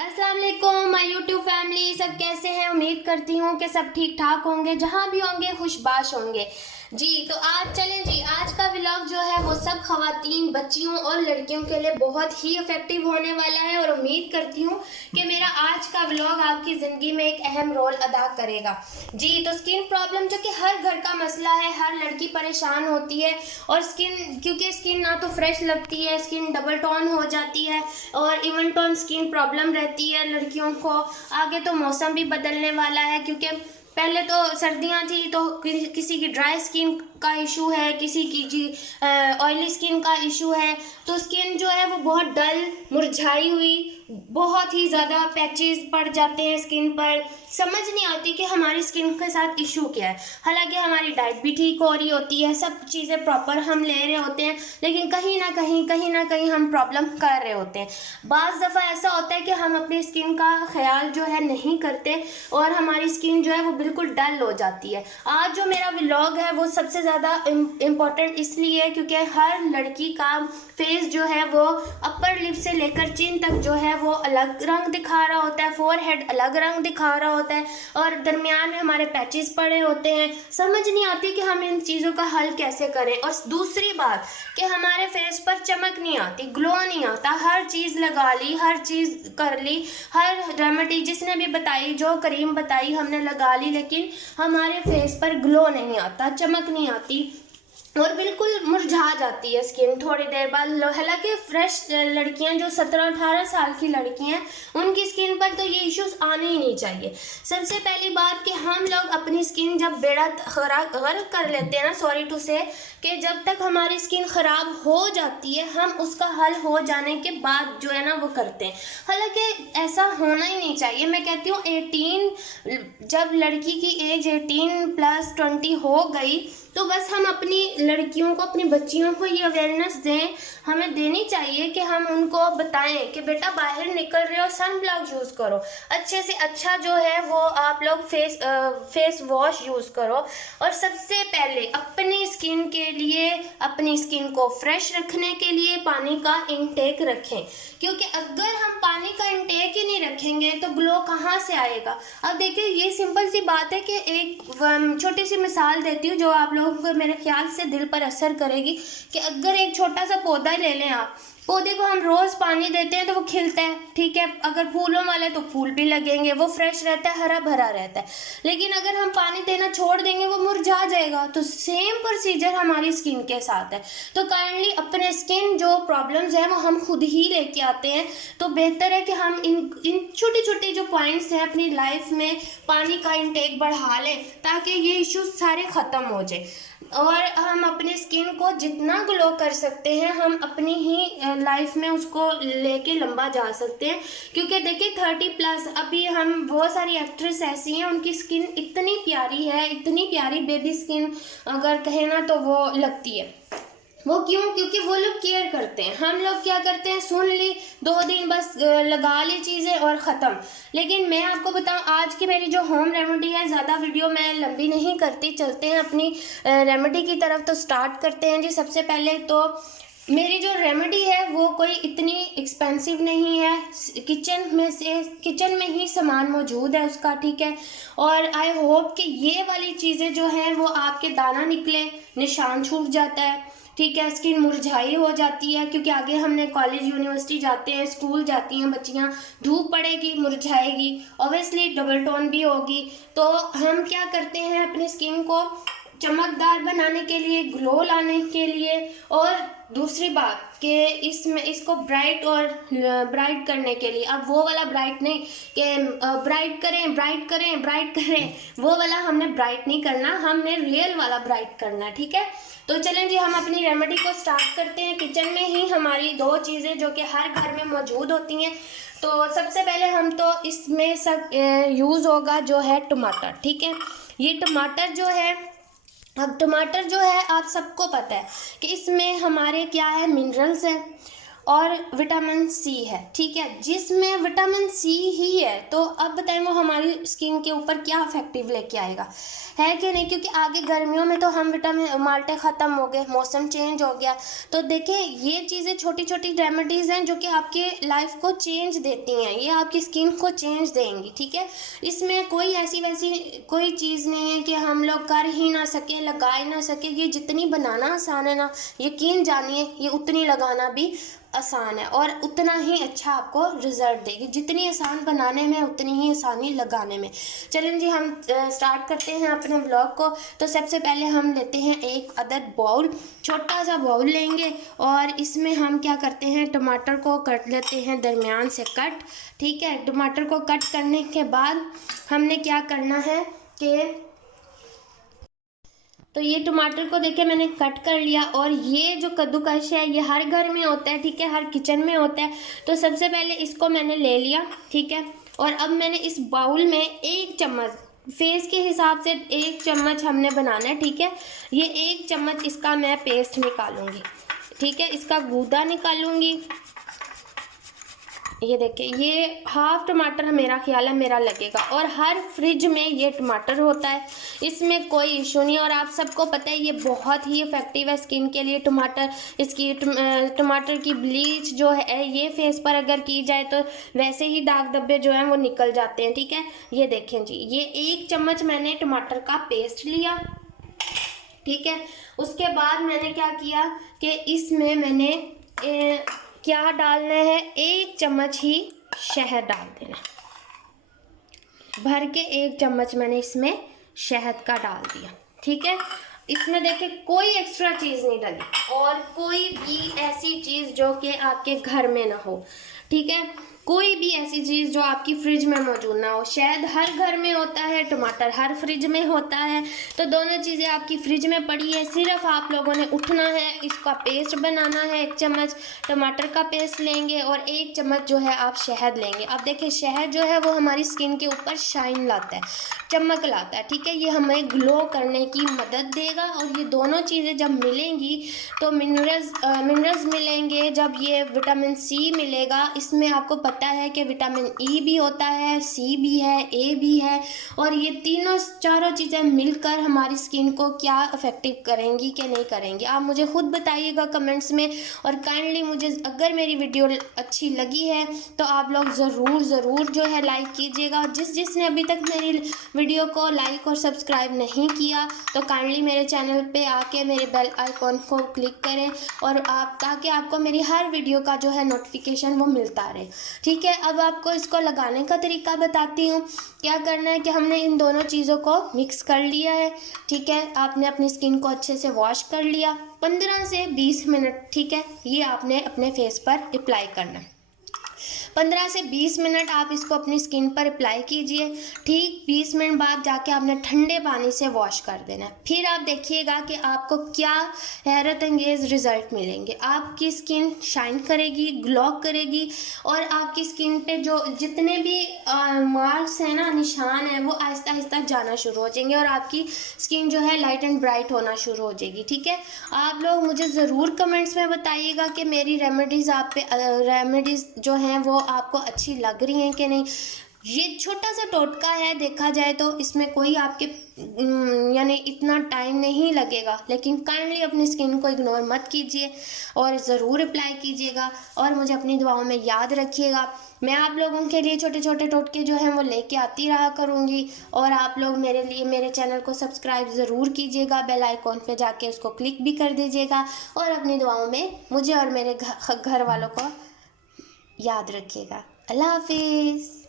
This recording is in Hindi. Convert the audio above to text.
अस्सलाम वालेकुम माय यूट्यूब फैमिली, सब कैसे हैं। उम्मीद करती हूँ कि सब ठीक ठाक होंगे, जहाँ भी होंगे खुशबाश होंगे जी। तो आज चलें जी, आज का व्लॉग जो है वो सब खवातीन, बच्चियों और लड़कियों के लिए बहुत ही इफेक्टिव होने वाला है और उम्मीद करती हूँ कि मेरा आज का व्लॉग आपकी ज़िंदगी में एक अहम रोल अदा करेगा जी। तो स्किन प्रॉब्लम जो कि हर घर का मसला है, हर लड़की परेशान होती है और क्योंकि स्किन ना तो फ्रेश लगती है, स्किन डबल टोन हो जाती है और इवन टोन स्किन प्रॉब्लम रहती है लड़कियों को। आगे तो मौसम भी बदलने वाला है, क्योंकि पहले तो सर्दियां थी तो किसी की ड्राई स्किन का इशू है, किसी की जी ऑयली स्किन का इशू है। तो स्किन जो है वो बहुत डल, मुरझाई हुई, बहुत ही ज़्यादा पैचेस पड़ जाते हैं स्किन पर। समझ नहीं आती कि हमारी स्किन के साथ इशू क्या है। हालांकि हमारी डाइट भी ठीक हो रही होती है, सब चीज़ें प्रॉपर हम ले रहे होते हैं, लेकिन कहीं ना कहीं हम प्रॉब्लम कर रहे होते हैं। बाज़ दफ़ा ऐसा होता है कि हम अपनी स्किन का ख्याल जो है नहीं करते और हमारी स्किन जो है वो बिल्कुल डल हो जाती है। आज जो मेरा व्लॉग है वो सबसे ज़्यादा इम्पोर्टेंट इसलिए है क्योंकि हर लड़की का फेस जो है वो अपर लिप से लेकर चिन तक जो है वो अलग रंग दिखा रहा होता है, फोरहेड अलग रंग दिखा रहा होता है और दरमियान में हमारे पैचेस पड़े होते हैं। समझ नहीं आती कि हम इन चीज़ों का हल कैसे करें। और दूसरी बात कि हमारे फेस पर चमक नहीं आती, ग्लो नहीं आता। हर चीज़ लगा ली, हर चीज़ कर ली, हर रेमेडी जिसने भी बताई, जो क्रीम बताई हमने लगा ली, लेकिन हमारे फेस पर ग्लो नहीं आता, चमक नहीं आती और बिल्कुल मुरझा जाती है स्किन थोड़ी देर बाद। हालांकि फ्रेश लड़कियां जो 17-18 साल की लड़कियां हैं उनकी स्किन पर तो ये इश्यूज आने ही नहीं चाहिए। सबसे पहली बात कि हम लोग अपनी स्किन जब बेड़ा गर्क कर लेते हैं ना, सॉरी टू से, कि जब तक हमारी स्किन ख़राब हो जाती है हम उसका हल हो जाने के बाद जो है ना वो करते हैं। हालांकि ऐसा होना ही नहीं चाहिए। मैं कहती हूँ 18, जब लड़की की एज 18+20 हो गई तो बस हम अपनी लड़कियों को, अपनी बच्चियों को ये अवेयरनेस दें, हमें देनी चाहिए कि हम उनको बताएं कि बेटा बाहर निकल रहे हो सन ब्लॉक यूज़ करो, अच्छे से अच्छा जो है वो आप लोग फेस वॉश यूज़ करो। और सबसे पहले अपनी स्किन के लिए, अपनी स्किन को फ्रेश रखने के लिए पानी का इंटेक रखें, क्योंकि अगर हम पानी का इंटेक ही नहीं रखेंगे तो ग्लो कहाँ से आएगा। अब देखिए ये सिंपल सी बात है कि एक छोटी सी मिसाल देती हूँ जो आप लोगों को मेरे ख्याल से दिल पर असर करेगी। कि अगर एक छोटा सा पौधा ले लें आप, पौधे को हम रोज़ पानी देते हैं तो वो खिलता है, ठीक है। अगर फूलों वाला है तो फूल भी लगेंगे, वो फ्रेश रहता है, हरा भरा रहता है। लेकिन अगर हम पानी देना छोड़ देंगे वो मुरझा जाएगा। तो सेम प्रोसीजर हमारी स्किन के साथ है। तो काइंडली अपने स्किन जो प्रॉब्लम्स हैं वो हम खुद ही लेके आते हैं। तो बेहतर है कि हम इन छोटी छोटी जो पॉइंट्स हैं अपनी लाइफ में पानी का इंटेक बढ़ा लें, ताकि ये इश्यूज सारे ख़त्म हो जाए और हम अपनी स्किन को जितना ग्लो कर सकते हैं हम अपनी ही लाइफ में उसको लेके लंबा जा सकते हैं। क्योंकि देखिए 30+, अभी हम बहुत सारी एक्ट्रेस ऐसी हैं उनकी स्किन इतनी प्यारी है, इतनी प्यारी बेबी स्किन अगर कहें ना तो वो लगती है। वो क्यों? क्योंकि वो लोग केयर करते हैं। हम लोग क्या करते हैं, सुन ली 2 दिन बस लगा ली चीज़ें और ख़त्म। लेकिन मैं आपको बताऊं आज की मेरी जो होम रेमेडी है, ज़्यादा वीडियो मैं लंबी नहीं करती, चलते हैं अपनी रेमेडी की तरफ। तो स्टार्ट करते हैं जी। सबसे पहले तो मेरी जो रेमेडी है वो कोई इतनी एक्सपेंसिव नहीं है, किचन में ही सामान मौजूद है उसका, ठीक है। और आई होप कि ये वाली चीज़ें जो हैं वो आपके दाना निकले, निशान छूट जाता है, ठीक है, स्किन मुरझाई हो जाती है, क्योंकि आगे हमने कॉलेज यूनिवर्सिटी जाते हैं, स्कूल जाती हैं बच्चियां, धूप पड़ेगी मुरझाएगी, ऑब्वियसली डबल टोन भी होगी। तो हम क्या करते हैं अपनी स्किन को चमकदार बनाने के लिए, ग्लो लाने के लिए, और दूसरी बात कि इसको ब्राइट करने के लिए, अब वो वाला ब्राइट नहीं कि ब्राइट करें, वो वाला हमने ब्राइट नहीं करना, हमने रियल वाला ब्राइट करना, ठीक है। तो चलें जी हम अपनी रेमेडी को स्टार्ट करते हैं। किचन में ही हमारी 2 चीज़ें जो कि हर घर में मौजूद होती हैं। तो सबसे पहले हम तो इसमें सब यूज़ होगा जो है टमाटर, ठीक है। ये टमाटर जो है, अब टमाटर जो है आप सबको पता है कि इसमें हमारे क्या है, मिनरल्स हैं और विटामिन सी है, ठीक है, जिसमें विटामिन सी ही है। तो अब बताएं वो हमारी स्किन के ऊपर क्या इफेक्टिव लेके आएगा, है कि नहीं, क्योंकि आगे गर्मियों में तो हम विटामिन माल्टे ख़त्म हो गए, मौसम चेंज हो गया। तो देखें ये चीज़ें छोटी छोटी रेमेडीज़ हैं जो कि आपके लाइफ को चेंज देती हैं, ये आपकी स्किन को चेंज देंगी, ठीक है। इसमें कोई ऐसी वैसी कोई चीज़ नहीं है कि हम लोग कर ही ना सके, लगा ही ना सके। ये जितनी बनाना आसान है ना, यकीन जानिए ये उतनी लगाना भी आसान है और उतना ही अच्छा आपको रिजल्ट देगी। जितनी आसान बनाने में उतनी ही आसानी लगाने में। चलें जी हम स्टार्ट करते हैं अपने व्लॉग को। तो सबसे पहले हम लेते हैं एक अदद बाउल, छोटा सा बाउल लेंगे और इसमें हम क्या करते हैं, टमाटर को कट लेते हैं दरमियान से कट, ठीक है। टमाटर को कट करने के बाद हमने क्या करना है कि तो ये टमाटर को देखे मैंने कट कर लिया और ये जो कद्दूकश है ये हर घर में होता है, ठीक है, हर किचन में होता है। तो सबसे पहले इसको मैंने ले लिया, ठीक है। और अब मैंने इस बाउल में 1 चम्मच, फेस के हिसाब से 1 चम्मच हमने बनाना है, ठीक है। ये 1 चम्मच इसका मैं पेस्ट निकालूंगी, ठीक है, इसका गूदा निकालूंगी। ये देखिए ये हाफ टमाटर मेरा ख्याल है मेरा लगेगा और हर फ्रिज में ये टमाटर होता है, इसमें कोई इशू नहीं। और आप सबको पता है ये बहुत ही इफ़ेक्टिव है स्किन के लिए टमाटर। इसकी टमाटर की ब्लीच जो है ये फेस पर अगर की जाए तो वैसे ही दाग धब्बे जो हैं वो निकल जाते हैं, ठीक है। ये देखें जी ये 1 चम्मच मैंने टमाटर का पेस्ट लिया, ठीक है। उसके बाद मैंने क्या किया कि इसमें मैंने क्या डालना है, 1 चम्मच ही शहद डाल देना, भर के 1 चम्मच मैंने इसमें शहद का डाल दिया, ठीक है। इसमें देखिए कोई एक्स्ट्रा चीज़ नहीं डली और कोई भी ऐसी चीज़ जो कि आपके घर में ना हो, ठीक है, कोई भी ऐसी चीज़ जो आपकी फ्रिज में मौजूद ना हो। शहद हर घर में होता है, टमाटर हर फ्रिज में होता है, तो दोनों चीज़ें आपकी फ्रिज में पड़ी है। सिर्फ आप लोगों ने उठना है, इसका पेस्ट बनाना है। 1 चम्मच टमाटर का पेस्ट लेंगे और 1 चम्मच जो है आप शहद लेंगे। अब देखिए शहद जो है वो हमारी स्किन के ऊपर शाइन लाता है, चमक लाता है, ठीक है, ये हमें ग्लो करने की मदद देगा। और ये दोनों चीज़ें जब मिलेंगी तो मिनरल्स मिलेंगे, जब ये विटामिन सी मिलेगा। इसमें आपको पता है कि विटामिन ई भी होता है, सी भी है, ए भी है, और ये चारों चीज़ें मिलकर हमारी स्किन को क्या इफेक्टिव करेंगी कि नहीं करेंगी, आप मुझे खुद बताइएगा कमेंट्स में। और काइंडली मुझे अगर मेरी वीडियो अच्छी लगी है तो आप लोग ज़रूर जो है लाइक कीजिएगा। जिसने अभी तक मेरी वीडियो को लाइक और सब्सक्राइब नहीं किया तो काइंडली मेरे चैनल पे आके मेरे बेल आइकॉन को क्लिक करें और ताकि आपको मेरी हर वीडियो का जो है नोटिफिकेशन वो मिलता रहे, ठीक है। अब आपको इसको लगाने का तरीका बताती हूँ। क्या करना है कि हमने इन दोनों चीज़ों को मिक्स कर लिया है, ठीक है। आपने अपनी स्किन को अच्छे से वॉश कर लिया, 15 से 20 मिनट, ठीक है, ये आपने अपने फेस पर अप्लाई करना है। 15 से 20 मिनट आप इसको अपनी स्किन पर अप्लाई कीजिए। ठीक 20 मिनट बाद जाके आपने ठंडे पानी से वॉश कर देना है। फिर आप देखिएगा कि आपको क्या हैरत अंगेज़ रिज़ल्ट मिलेंगे। आपकी स्किन शाइन करेगी, ग्लो करेगी और आपकी स्किन पे जो जितने भी मार्क्स हैं ना, निशान हैं, वो आहिस्ता आहिस्ता जाना शुरू हो जाएंगे और आपकी स्किन जो है लाइट एंड ब्राइट होना शुरू हो जाएगी, ठीक है। आप लोग मुझे ज़रूर कमेंट्स में बताइएगा कि मेरी रेमेडीज़ रेमेडीज़ जो हैं वो आपको अच्छी लग रही हैं कि नहीं। ये छोटा सा टोटका है, देखा जाए तो इसमें कोई आपके यानी इतना टाइम नहीं लगेगा, लेकिन काइंडली अपनी स्किन को इग्नोर मत कीजिए और ज़रूर अप्लाई कीजिएगा और मुझे अपनी दुआओं में याद रखिएगा। मैं आप लोगों के लिए छोटे छोटे टोटके जो हैं वो लेके आती रहा करूँगी और आप लोग मेरे लिए मेरे चैनल को सब्सक्राइब ज़रूर कीजिएगा, बेल आइकॉन पे जाके उसको क्लिक भी कर दीजिएगा और अपनी दुआओं में मुझे और मेरे घर वालों को याद रखिएगा। अल्लाह हाफिज़।